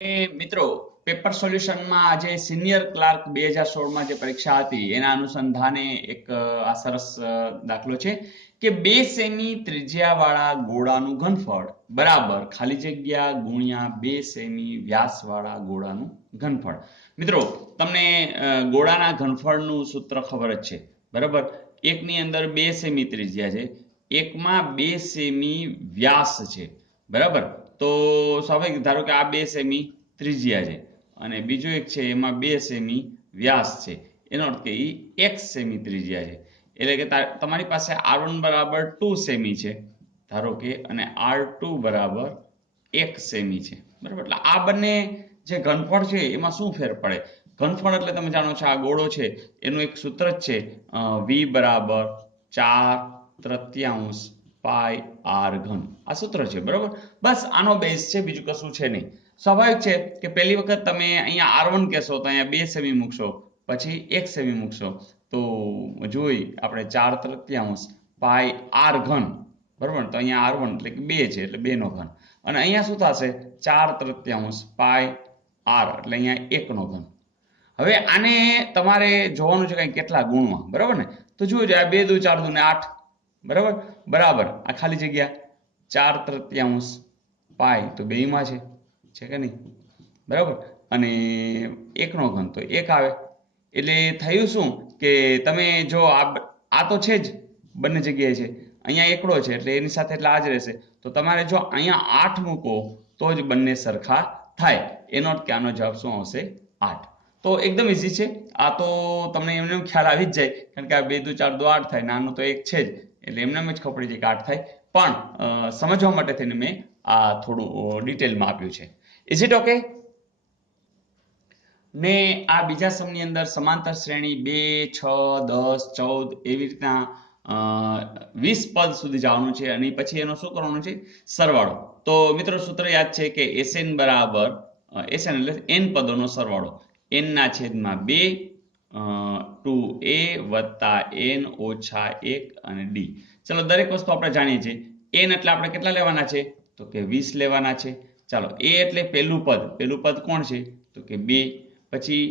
મિત્રો પેપર સોલ્યુશનમાં આજે સિનિયર ક્લાર્ક 2016માં જે પરીક્ષા હતી એના અનુસંધાને એક આ સરસ દાખલો છે કે 2 સેમી ત્રિજ્યાવાળા ગોળાનું ઘનફળ બરાબર ખાલી જગ્યા ગુણ્યા 2 સેમી વ્યાસવાળા ગોળાનું ઘનફળ. મિત્રો તમને ગોળાના ઘનફળનું સૂત્ર ખબર જ છે બરાબર. એકની અંદર 2 સેમી ત્રિજ્યા છે, એકમાં 2 સેમી વ્યાસ છે બરાબર. તો સ્વાભાવિક ધારો કે આ 2 સેમી ત્રિજ્યા છે અને બીજું એક છે એમાં 2 સેમી વ્યાસ છે, એનો અર્થ કે એ 1 સેમી ત્રિજ્યા છે. એટલે કે તમારી પાસે r1 બરાબર 2 સેમી છે ધારો કે, અને r2 બરાબર 1 સેમી છે બરાબર. એટલે આ બંને જે ઘનફળ છે એમાં શું ફેર પડે? ઘનફળ એટલે તમે જાણો છો આ ગોળો છે એનું એક સૂત્ર જ છે v બરાબર 4/3 પાઈ આર ઘન. આ સૂત્ર છે બરાબર. બસ આનો બેઝ છે, બીજું કશું છે નહીં. સ્વાભાવિક છે કે પહેલી વખત તમે અહીંયા r1 કહેશો તો અહીંયા 2 સેમી મૂકશો, પછી 1 સેમી મૂકશો તો જોઈ આપણે 4/3 પાઈ આર ઘન બરાબર. તો અહીંયા r1 એટલે કે 2 છે એટલે 2 નો ઘન, અને અહીંયા શું થશે 4/3 પાઈ આર એટલે અહીંયા 1 નો ઘન. હવે આને તમારે જોવાનું છે કઈ કેટલા ગુણમાં બરાબર ને. તો જોજો આ 2 2 4 2 8 બરાબર બરાબર. આ ખાલી જગ્યા 4/3 પાઈ તો 2 માં છે કે નહીં બરાબર, અને 1 નો ઘન તો 1 આવે. એટલે થયું શું કે તમે જો આ તો છે જ બંને જગ્યાએ છે, અહીંયા એકડો છે એટલે એની સાથે એટલે આ જ રહેશે. તો તમારે જો અહીંયા 8 મૂકો તો જ બંને સરખા થાય. એનો અર્થ કે આનો જવાબ શું આવશે 8. તો એકદમ ઇઝી છે આ, તો તમને એમને ખ્યાલ આવી જ જાય કારણ કે આ 2 2 4 2 8 થાય, નાનું તો 1 છે જ એટલે એમને જ ખબર પડી જાય કે 8 થાય. પણ સમજવા માટે થઈને મેં આ થોડું ડિટેલમાં આપ્યું છે. Is it okay? ને આ બીજા સમની અંદર સમાંતર શ્રેણી 2 6 10 14 એવી રીતના 20 પદ સુધી જવાનું છે અને પછી એનો શું કરવાનું છે સરવાળો. તો મિત્રો સૂત્ર યાદ છે કે Sn બરાબર Sn એટલે n પદોનો સરવાળો, n ના છેદમાં 2 2a વત્તા n ઓછા 1 અને d. ચલો દરેક વસ્તુ આપણે જાણીએ છીએ. n એટલે આપણે કેટલા લેવાના છે તો કે 20 લેવાના છે. ચાલો a એટલે પહેલું પદ કોણ છે તો કે 2, પછી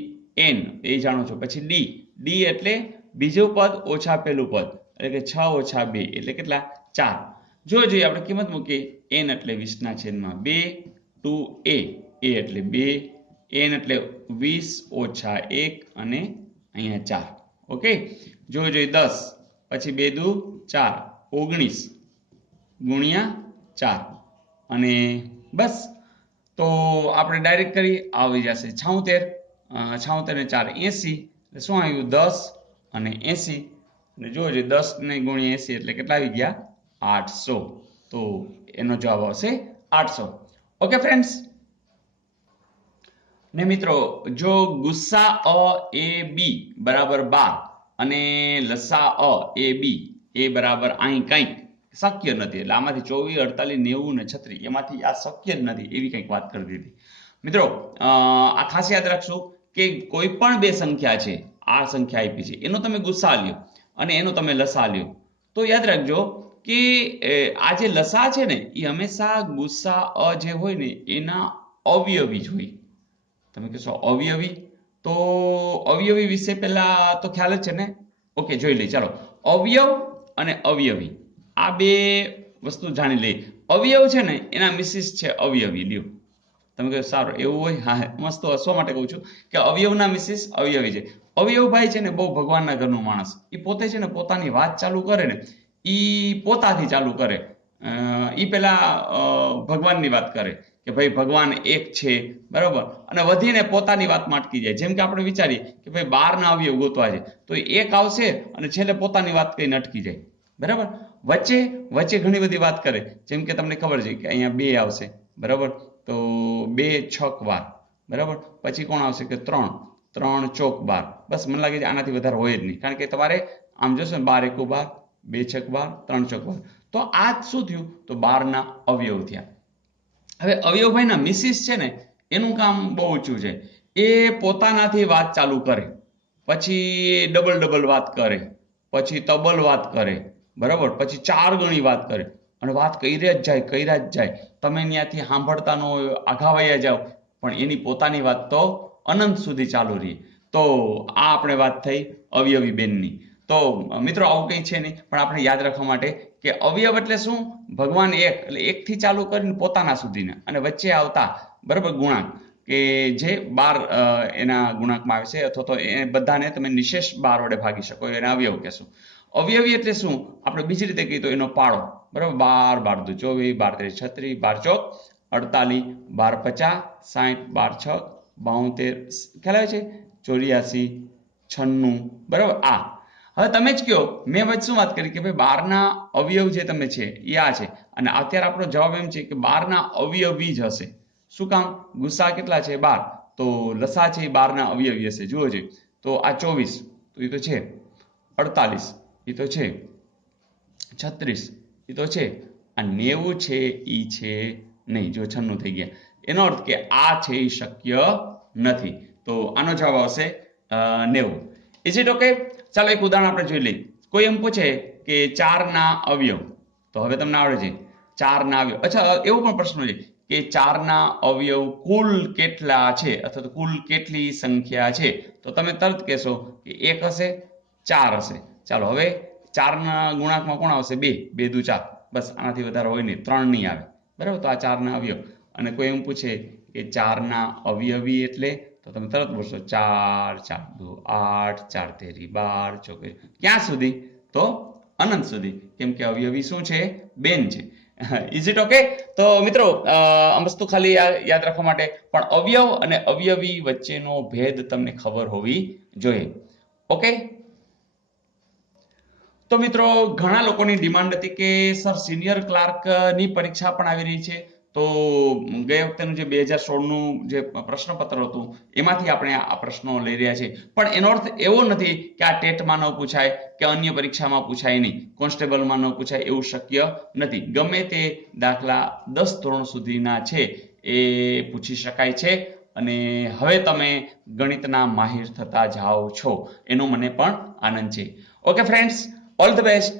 n એ જાણો છો, પછી d એટલે બીજું પદ ઓછા પહેલું પદ એટલે કે 6 ઓછા 2 એટલે કેટલા 4. જો જોઈએ આપણે કિંમત મૂકીએ, n એટલે 20 ના છેદમાં 2, 2a એટલે 2, n એટલે 20 ઓછા 1 અને અહીંયા 4. ઓકે, જો જોઈએ 10 પછી 2 દુ 4 19 ગુણ્યા 4 અને બસ. તો આપણે ડાયરેક્ટ કરી આવી જશે 76 76 ને 4 80 એટલે શું આવ્યું 10 અને 80. અને જોજો 10 ને ગુણ્યા 80 એટલે કેટલા આવી ગયા 800. તો એનો જવાબ આવશે 800. Okay friends. ને મિત્રો જો ગુસ્સા એ બી બરાબર 12 અને લસા એ બી એ બરાબર અહીં કંઈક શક્ય નથી, એટલે આમાંથી 24 48 90 ને 36 એમાંથી આ શક્ય જ નથી એવી કંઈક વાત કરી દીધી. મિત્રો આ ખાસ યાદ રાખશું કે કોઈ પણ બે સંખ્યા છે, આ સંખ્યા આપી છે એનો તમે ગુસ્સા લ્યો અને એનો તમે લસા લ્યો તો યાદ રાખજો કે આ જે લસા છે ને એ હંમેશા ગુસ્સા જે હોય ને એના અવયવી જ હોય. તમે કહેશો અવયવી, તો અવયવી વિશે પહેલા તો ખ્યાલ જ છે ને. ઓકે, જોઈ લઈએ ચાલો. અવયવ અને અવયવી આ બે વસ્તુ જાણી લઈએ. અવયવ છે ને એના મિસિસ છે અવયવી. લ્યો તમે કહો સારું એવું હોય, હા મસ્ત હસવા માટે કહું છું કે અવયવના મિસિસ અવયવી છે. અવયવ ભાઈ છે ને બહુ ભગવાનના ઘરનું માણસ, એ પોતે છે ને પોતાની વાત ચાલુ કરે ને એ પોતાથી ચાલુ કરે. એ પેલા ભગવાનની વાત કરે કે ભાઈ ભગવાન એક છે બરાબર, અને વધીને પોતાની વાતમાં અટકી જાય. જેમ કે આપણે વિચારીએ કે ભાઈ 12 ના અવયવ ગોતવા છે તો એક આવશે અને છેલ્લે પોતાની વાત કહીને અટકી જાય બરાબર. વચ્ચે ઘણી બધી વાત કરે, જેમ કે તમને ખબર છે કે અહીંયા 2 આવશે બરાબર, તો 2 છક 12 બરાબર. પછી કોણ આવશે કે 3 3 ચોક 12. બસ મને લાગે છે આનાથી વધારે હોય જ નહીં, કારણ કે તમારે આમ જોશો ને 12 એકુ 12, 2 છક 12, 3 ચોક 12. તો આ શું થયું તો 12 ના અવયવ થયા. હવે અવયવભાઈના મિસિસ છે ને એનું કામ બહુ ઊંચું છે. એ પોતાનાથી વાત ચાલુ કરે, પછી ડબલ વાત કરે, પછી તબલ વાત કરે બરાબર, પછી 4 ગણી વાત કરે અને વાત કર્યા જ જાય. તમે ત્યાંથી સાંભળતા ન હોય, આઘા વયા જાઓ પણ એની પોતાની વાત તો અનંત સુધી ચાલુ રહી. તો આ આપણે વાત થઈ અવયવી બેનની. તો મિત્રો આવું કંઈ છે નહીં, પણ આપણે યાદ રાખવા માટે કે અવયવ એટલે શું? ભગવાન એક, એટલે એકથી ચાલુ કરીને પોતાના સુધીના, અને વચ્ચે આવતા બરાબર ગુણાંક કે જે 12 એના ગુણાંકમાં આવે છે, અથવા તો એ બધાને તમે નિશેષ 12 વડે ભાગી શકો, એને અવયવ કહેશું. અવયવી એટલે શું? આપણે બીજી રીતે કહીએ તો એનો પાડો, બરાબર. 12, 12 દુ 24, 12 તેરી 36, 12 ચોક 48, 12 50, 60, 12 છક 72, ખ્યાલ આવે છે? 84, 96, બરાબર. આ હવે તમે જ કહો, મેં વચ્ચે શું વાત કરી કે ભાઈ 12ના અવયવ જે તમે છે એ આ છે, અને અત્યારે આપણો જવાબ એમ છે કે 12ના અવયવી જ હશે. શું કામ? ગુસા કેટલા છે? 12. તો લસા છે એ 12ના અવયવી હશે. જુઓ છે, તો આ 24 તો એ તો છે, 48 એ તો છે, 36 એ તો છે, આ 90 છે એ છે નહીં. જો 96 થઈ ગયા, એનો અર્થ કે આ છે એ શક્ય નથી. તો આનો જવાબ આવશે 90. Is it okay? ચાલો એક ઉદાહરણ આપણે જોઈ લઈએ. કોઈ એમ પૂછે કે 4ના અવયવ, તો હવે તમને આવડે છે 4ના અવયવ. અચ્છા, એવો પણ પ્રશ્ન છે કે 4ના અવયવ કુલ કેટલા છે, અથવા તો કુલ કેટલી સંખ્યા છે? તો તમે તરત કહેશો કે 1 હશે, 4 હશે. ચાલો હવે 4ના ગુણાંકમાં કોણ આવશે? 2. 2 દુ 4, બસ. આનાથી વધારે હોય નહીં, 3 નહીં આવે, બરાબર. તો આ 4ના અવયવ. અને કોઈ એમ પૂછે કે 4ના અવયવી એટલે, તો તમે તરત બોલશો 4, 4 દુ 8, 4 તેરી 12, ચોકે ક્યાં સુધી? તો અનંત સુધી, કેમ કે અવયવી શું છે? બેન છે. Is it okay? તો મિત્રો આ વસ્તુ ખાલી યાદ રાખવા માટે, પણ અવયવ અને અવયવી વચ્ચેનો ભેદ તમને ખબર હોવી જોઈએ. ઓકે? તો મિત્રો ઘણા લોકોની ડિમાન્ડ હતી કે સર સિનિયર ક્લાર્કની પરીક્ષા પણ આવી રહી છે, તો ગયા વખતેનું જે 2016નું જે પ્રશ્નપત્ર હતું એમાંથી આપણે આ પ્રશ્નો લઈ રહ્યા છીએ. પણ એનો અર્થ એવો નથી કે આ ટેટમાં ન પૂછાય કે અન્ય પરીક્ષામાં પૂછાય નહીં, કોન્સ્ટેબલમાં ન પૂછાય, એવું શક્ય નથી. ગમે તે દાખલા 10 ધોરણ સુધીના છે એ પૂછી શકાય છે, અને હવે તમે ગણિતના માહિર થતા જાઓ છો, એનો મને પણ આનંદ છે. Okay friends, all the best.